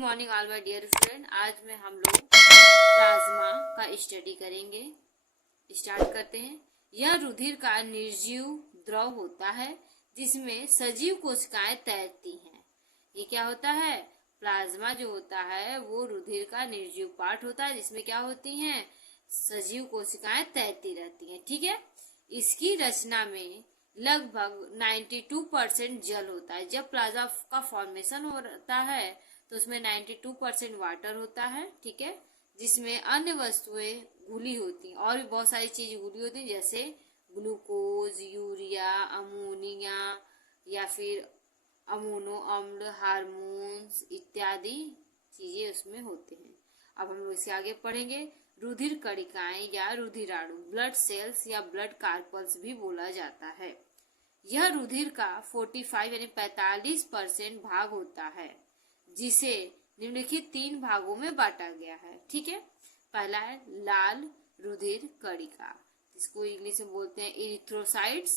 Morning all my dear student. आज में हम लोग प्लाज्मा का स्टडी करेंगे। स्टार्ट करते हैं। यह रुधिर का निर्जीव द्रव होता है जिसमें सजीव कोशिकाएं तैरती हैं। ये क्या होता है? प्लाज्मा जो होता है वो रुधिर का निर्जीव पार्ट होता है जिसमें क्या होती हैं? सजीव कोशिकाएं तैरती रहती हैं। ठीक है। इसकी रचना में लगभग 92% जल होता है। जब प्लाज्मा का फॉर्मेशन होता है तो उसमें 92% वाटर होता है। ठीक है। जिसमें अन्य वस्तुएं घुली होती हैं और भी बहुत सारी चीज घुली होती हैं, जैसे ग्लूकोज, यूरिया, अमोनिया या फिर अमोनो अम्ल, हार्मोन्स इत्यादि चीजें उसमें होते हैं। अब हम लोग इसके आगे पढ़ेंगे। रुधिर कणिकाएं या रुधिराणु, ब्लड सेल्स या ब्लड कार्पल्स भी बोला जाता है। यह रुधिर का 45 यानी 45% भाग होता है जिसे निम्नलिखित 3 भागों में बांटा गया है। ठीक है। पहला है लाल रुधिर कणिका, जिसको इंग्लिश में बोलते हैं इरिथ्रोसाइट्स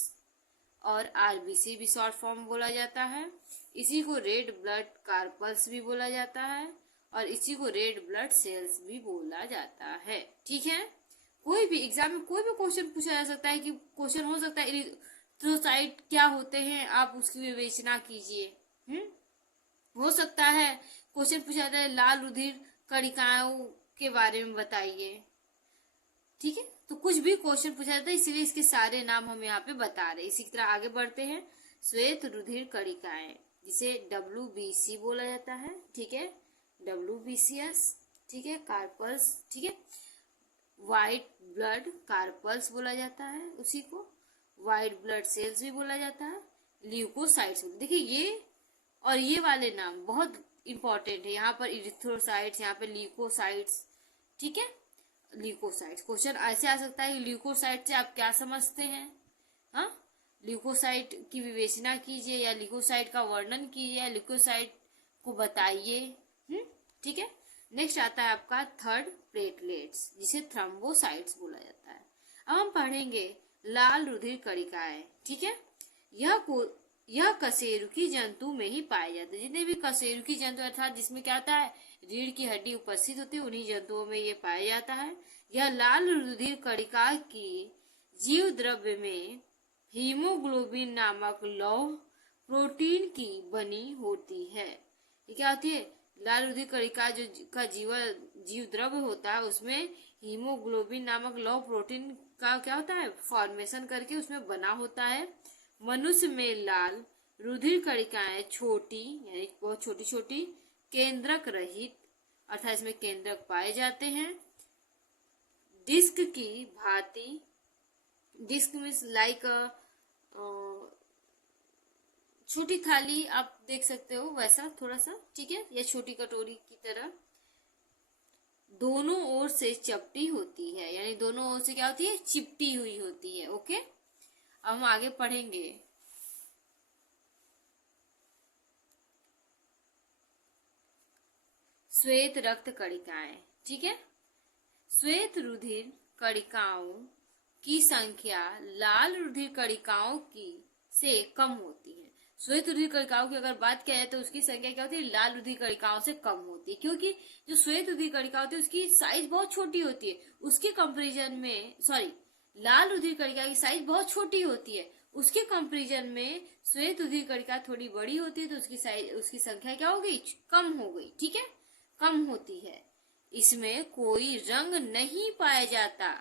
और आरबीसी भी शॉर्ट फॉर्म बोला जाता है। इसी को रेड ब्लड कार्पल्स भी बोला जाता है और इसी को रेड ब्लड सेल्स भी बोला जाता है। ठीक है। कोई भी एग्जाम में कोई भी क्वेश्चन पूछा जा सकता है कि क्वेश्चन हो सकता है इरिथ्रोसाइट क्या होते हैं, आप उसकी विवेचना कीजिए। हो सकता है क्वेश्चन पूछा जाता है लाल रुधिर कणिकाओं के बारे में बताइए। ठीक है। तो कुछ भी क्वेश्चन पूछा जाता है, इसलिए इसके सारे नाम हम यहाँ पे बता रहे हैं। इसी तरह आगे बढ़ते हैं। श्वेत रुधिर कणिकाएं, जिसे WBC बोला जाता है। ठीक है। WBCS। ठीक है। कार्पल्स। ठीक है। व्हाइट ब्लड कार्पल्स बोला जाता है, उसी को व्हाइट ब्लड सेल्स भी बोला जाता है। ल्यूकोसाइट्स। देखिए ये और ये वाले नाम बहुत इंपॉर्टेंट है। यहाँ पर इरिथ्रोसाइट्स, यहाँ पे ल्यूकोसाइट्स। ठीक है। ल्यूकोसाइट्स क्वेश्चन ऐसे आ सकता है। ल्यूकोसाइट से आप क्या समझते हैं? हाँ, ल्यूकोसाइट की विवेचना कीजिए या ल्यूकोसाइट का वर्णन कीजिए या ल्यूकोसाइट को बताइए। ठीक है। नेक्स्ट आता है आपका थर्ड प्लेटलेट्स, जिसे थ्रोम्बोसाइट्स बोला जाता है। अब हम पढ़ेंगे लाल रुधिर कणिकाएं। ठीक है। यह कशेरुकी जंतु में ही पाए जाते हैं। जितने भी कशेरुकी जंतु अर्थात जिसमें क्या होता है, रीढ़ की हड्डी उपस्थित होती है, उन्हीं जंतुओं में ये पाया जाता है। यह लाल रुधिर कणिका की जीव द्रव्य में हीमोग्लोबिन नामक लौह प्रोटीन की बनी होती है। ये क्या होती है? लाल रुधिर कणिका जो का जीव द्रव्य होता है उसमें हीमोग्लोबिन नामक लौह प्रोटीन का क्या होता है, फॉर्मेशन करके उसमें बना होता है। मनुष्य में लाल रुधिर कणिकाएं छोटी यानी बहुत छोटी छोटी केंद्रक रहित अर्थात इसमें केंद्रक पाए जाते हैं। डिस्क की भांति, डिस्क में लाइक छोटी थाली आप देख सकते हो वैसा थोड़ा सा। ठीक है। या छोटी कटोरी की तरह दोनों ओर से चपटी होती है, यानी दोनों ओर से क्या होती है, चिपटी हुई होती है। ओके। अब हम आगे पढ़ेंगे। श्वेत रक्त कणिकाएं। ठीक है। श्वेत रुधिर कणिकाओं की संख्या लाल रुधिर कणिकाओं की से कम होती है। श्वेत रुधिर कणिकाओं की अगर बात किया जाए तो उसकी संख्या क्या होती है, लाल रुधिर कणिकाओं से कम होती है, क्योंकि जो श्वेत रुधिर कणिका होती है उसकी साइज बहुत छोटी होती है। उसके कंपेरिजन में लाल रुधिर कणिका की साइज बहुत छोटी होती है, उसके कंपेरिजन में श्वेत रुधिर कणिका थोड़ी बड़ी होती है, तो उसकी संख्या क्या हो गई, कम हो गई। ठीक है। कम होती है। इसमें कोई रंग नहीं पाया जाता,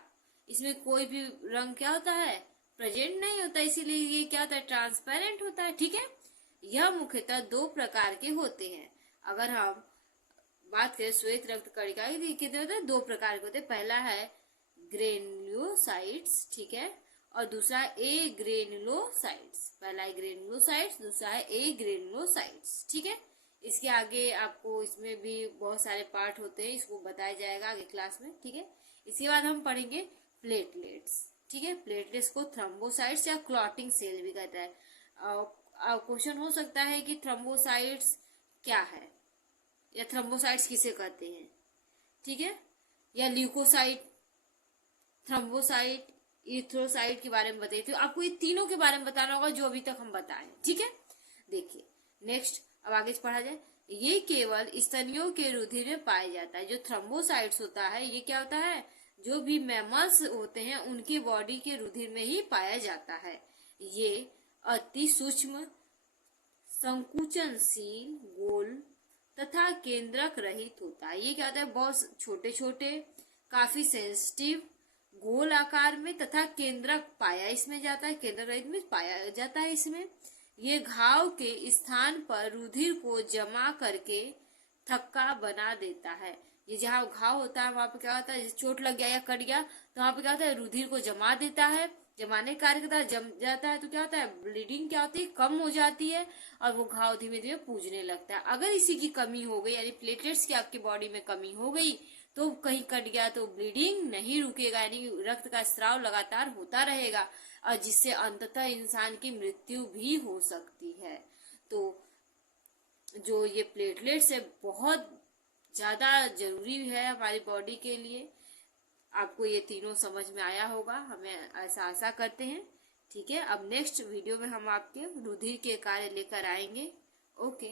इसमें कोई भी रंग क्या होता है, प्रेजेंट नहीं होता, इसीलिए ये क्या होता है, ट्रांसपेरेंट होता है। ठीक है। यह मुख्यतः 2 प्रकार के होते हैं। अगर हम बात करें श्वेत रक्त कणिका की, कितने होते हैं, 2 प्रकार के होते हैं। पहला है ग्रेन्युलोसाइट्स। ठीक है। और दूसरा ए ग्रेनुलोसाइट्स। पहला है ग्रेनुलोसाइट्स, दूसरा है ए ग्रेनुलोसाइट्स। ठीक है। इसके आगे आपको इसमें भी बहुत सारे पार्ट होते हैं, इसको बताया जाएगा आगे क्लास में। ठीक है। इसके बाद हम पढ़ेंगे प्लेटलेट्स। ठीक है। प्लेटलेट्स को थ्रोम्बोसाइट्स या क्लॉटिंग सेल भी कहता है। क्वेश्चन हो सकता है कि थ्रोम्बोसाइट्स क्या है या थ्रोम्बोसाइट्स किसे कहते हैं। ठीक है। या ल्यूकोसाइट, थ्रोम्बोसाइट, इरिथ्रोसाइट के बारे में बताइए। तो आपको ये तीनों के बारे में बताना होगा जो अभी तक हम बताए। ठीक है। देखिए नेक्स्ट अब आगे पढ़ा जाए। ये केवल स्तनियों के रुधिर में पाया जाता है। जो थ्रोम्बोसाइट्स होता है ये क्या होता है, जो भी मैमल्स होते हैं उनके बॉडी के रुधिर में ही पाया जाता है। ये अति सूक्ष्म, संकुचनशील, गोल तथा केंद्रक रहित होता है। ये क्या होता है, बहुत छोटे छोटे, काफी सेंसिटिव, गोल आकार में तथा केंद्रक पाया इसमें जाता है, केंद्र रहित में पाया जाता है इसमें। ये घाव के स्थान पर रुधिर को जमा करके थक्का बना देता है। ये जहाँ घाव होता है वहां पे क्या होता है, चोट लग गया या कट गया तो वहां पे क्या होता है, रुधिर को जमा देता है, जमाने कार्य करता है, जम जाता है तो क्या होता है, ब्लीडिंग क्या होती है, कम हो जाती है और वो घाव धीमे धीमे पूजने लगता है। अगर इसी की कमी हो गई, यानी प्लेटलेट्स की आपकी बॉडी में कमी हो गई तो कहीं कट गया तो ब्लीडिंग नहीं रुकेगा, यानी रक्त का स्राव लगातार होता रहेगा और जिससे अंततः इंसान की मृत्यु भी हो सकती है। तो जो ये प्लेटलेट्स है बहुत ज्यादा जरूरी है हमारी बॉडी के लिए। आपको ये तीनों समझ में आया होगा, हमें ऐसा आशा करते हैं। ठीक है, अब नेक्स्ट वीडियो में हम आपके रुधिर के कार्य लेकर आएंगे। ओके।